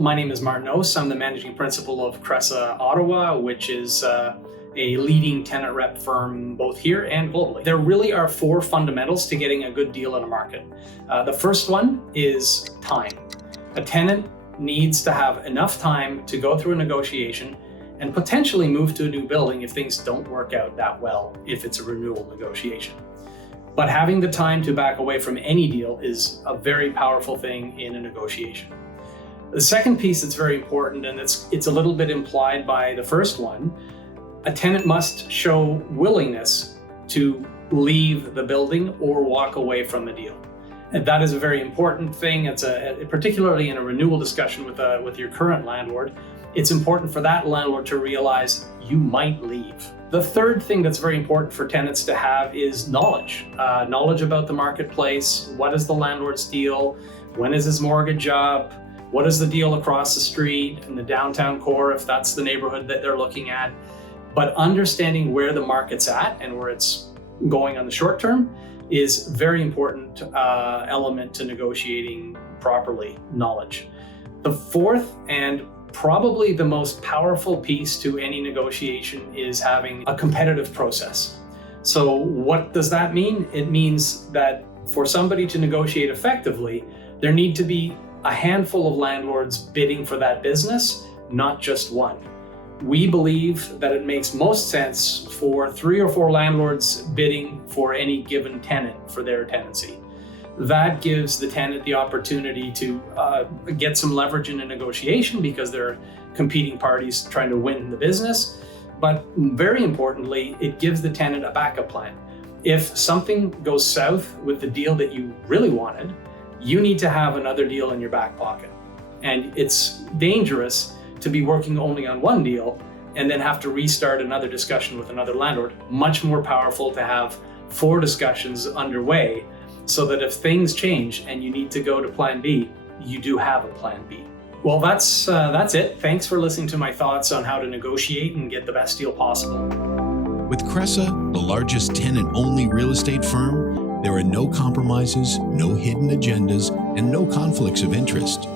My name is Martin Ose. I'm the managing principal of Cresa Ottawa, which is a leading tenant rep firm both here and globally. There really are four fundamentals to getting a good deal in a market. The first one is time. A tenant needs to have enough time to go through a negotiation and potentially move to a new building if things don't work out that well, if it's a renewal negotiation. But having the time to back away from any deal is a very powerful thing in a negotiation. The second piece that's very important, and it's a little bit implied by the first one, a tenant must show willingness to leave the building or walk away from a deal. And that is a very important thing. It's particularly in a renewal discussion with your current landlord, it's important for that landlord to realize you might leave. The third thing that's very important for tenants to have is knowledge. Knowledge about the marketplace. What is the landlord's deal? When is his mortgage up? What is the deal across the street in the downtown core, if that's the neighborhood that they're looking at? But understanding where the market's at and where it's going on the short term is a very important element to negotiating properly, knowledge. The fourth and probably the most powerful piece to any negotiation is having a competitive process. So what does that mean? It means that for somebody to negotiate effectively, there need to be a handful of landlords bidding for that business, not just one. We believe that it makes most sense for 3 or 4 landlords bidding for any given tenant for their tenancy. That gives the tenant the opportunity to get some leverage in a negotiation because they're competing parties trying to win the business. But very importantly, it gives the tenant a backup plan. If something goes south with the deal that you really wanted, you need to have another deal in your back pocket. And it's dangerous to be working only on one deal and then have to restart another discussion with another landlord. Much more powerful to have 4 discussions underway so that if things change and you need to go to plan B, you do have a plan B. Well, that's it. Thanks for listening to my thoughts on how to negotiate and get the best deal possible. With Cresa, the largest tenant-only real estate firm, there are no compromises, no hidden agendas, and no conflicts of interest.